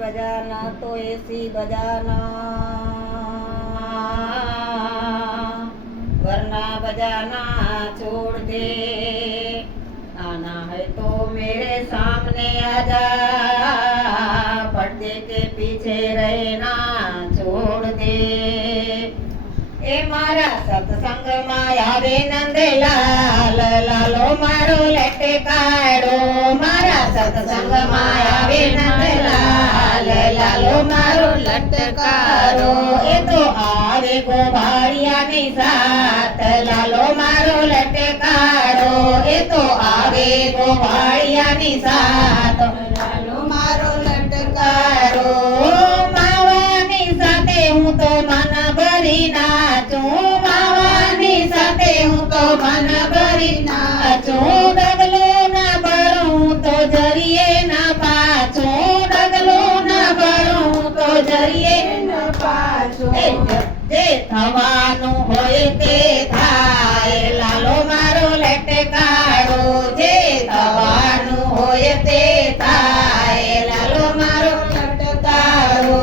बजाना तो ऐसी बजाना, वरना बजाना छोड़ दे। आना है तो मेरे सामने आजा, पर्दे के पीछे रहना छोड़ दे। ए मारा सत्संग माया रे नंदलाल, लालो मारो लटे काढ़ो। मारा सत्संग माया रे नंदलाल, लालो मारो लटकारो। ए तो आवे गोभाड़िया ની સાથ, લાલો મારો લટકારો। એ તો આવે ગોભાળિયા ની સાથ, લાલો મારો લટકારો। માવાની સાથે હું તો મન ભરી નાચું, માવાની સાથે હું તો મન ભરી નાચું। ડગલો ના ભરું હું તો જરીએ ના પાછું, ડગલો ના ભરું હું તો જરીએ ના પાછું। જે થવાનું હોય તે થાય, લાલો મારો લટકારો। જે થવાનું હોય તે થાય, લાલો મારો લટકારો।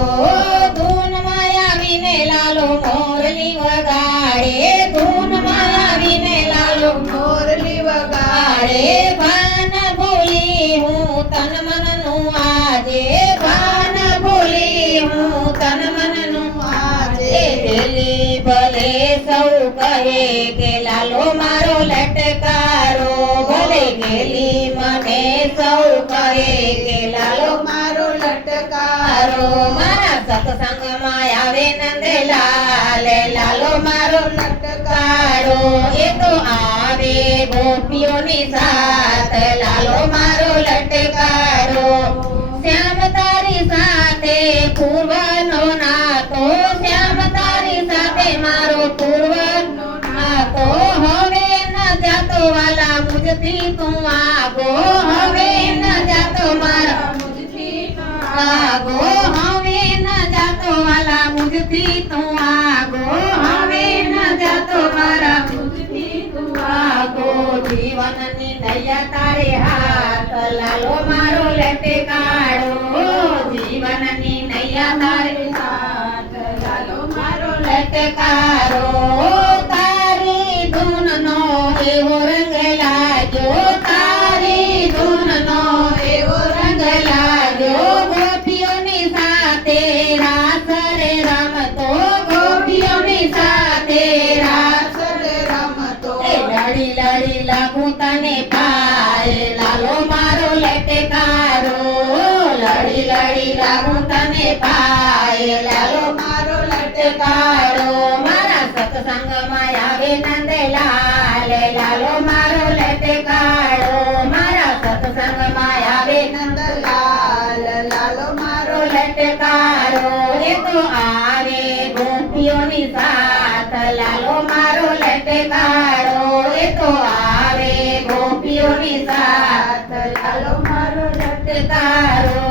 ધૂનમાં આવીને લાલો મોરલી વગાડે, ધૂનમાં આવીને લાલો મોરલી વગાડે। ભાન ભૂલી હું તન મનનું આજે, ભાન ભૂલી હું તન મનનું આજે। ભલે ભલે સૌ કહે કે લાલો મારો લટકારો, ભલે ગેલી મને સૌ કહે કે લાલો મારો લટકારો। મારા સત્સંગમાં આવે નંદલાલ, લાલો મારો લટકારો। એ તો આવે ગોપીઓની સાથ, લાલો મારો લટકારો। શ્યામ તારી સાથે પૂર્વનો નાતો, શ્યામ તારી સાથે મારો પૂર્વનો નાતો। હવે ન જાતો વાલા મુજથી તું આગો, હવે ન જાતો મારા મુજથી તું આગો, હવે ન જાતો વાલા મુજથી તું આગો, હવે ન જાતો મારા મુજથી તું આગો। જીવનની નૈયા તારે હાથ, લાલો મારો લટકારો। જીવનની નૈયા તારે હાથ, લાલો મારો લટકારો। તારી ધૂનનો એવો રંગ લાગ્યો, તારી ધૂનનો એવો રંગ લાગ્યો। ગોપીઓની સાથે રાસ રે રમતો, ગોપીઓની સાથે રાસ રે રમતો। લડી લડી લાગુ તને પાય, લાલો મારો લટકારો। લડી લડી લાગુ તને પાય, લાલો મારો લટકારો। મારા સત્સંગમાં આવે નંદલાલ, લાલો મારો લટકારો। મારા સત્સંગમાં આવે નંદલાલ, લાલો મારો લટકારો। એ તો આવે ગોપીઓની સાથ, લાલો મારો લટકારો। એ તો આવે ગોપીઓની સાથ, લાલો મારો લટકારો।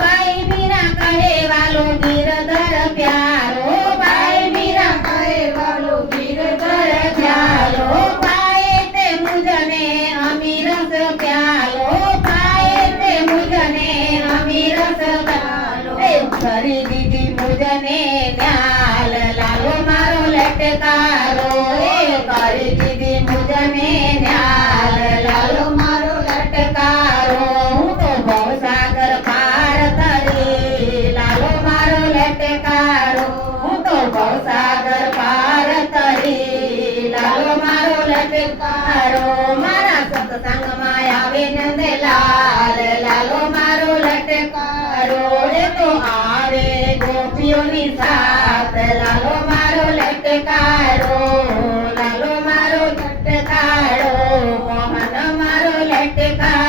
ભાઈ મીરા કહે વાલો ગિરધર પ્યારો, ભાઈ મીરા કહે વાલો ગિરધર પ્યારો। પાએ તે મુજને અમીરસ પ્યાલો, પાએ તે મુજને અમીરસ પ્યાલો। કરી દીધી મુજને ન્યાલ, લાલો મારો લટકારો। કરી દીધી મુજને ન્યાલ, લાલો મારો લટકારો। હું તો ભવસાગર પાર તરી, લાલો મારો લટકારો। હું તો ભવસાગર પાર તરી, લાલો મારો લટકારો। મારા સત્સંગમાં આવે નંદલાલ, લાલો મારો લટકારો। એ તો આવે ગોપીઓની સાથ, લાલો મારો લટકારો। લાલો મારો લટકારો, મોહન મારો લટકારો।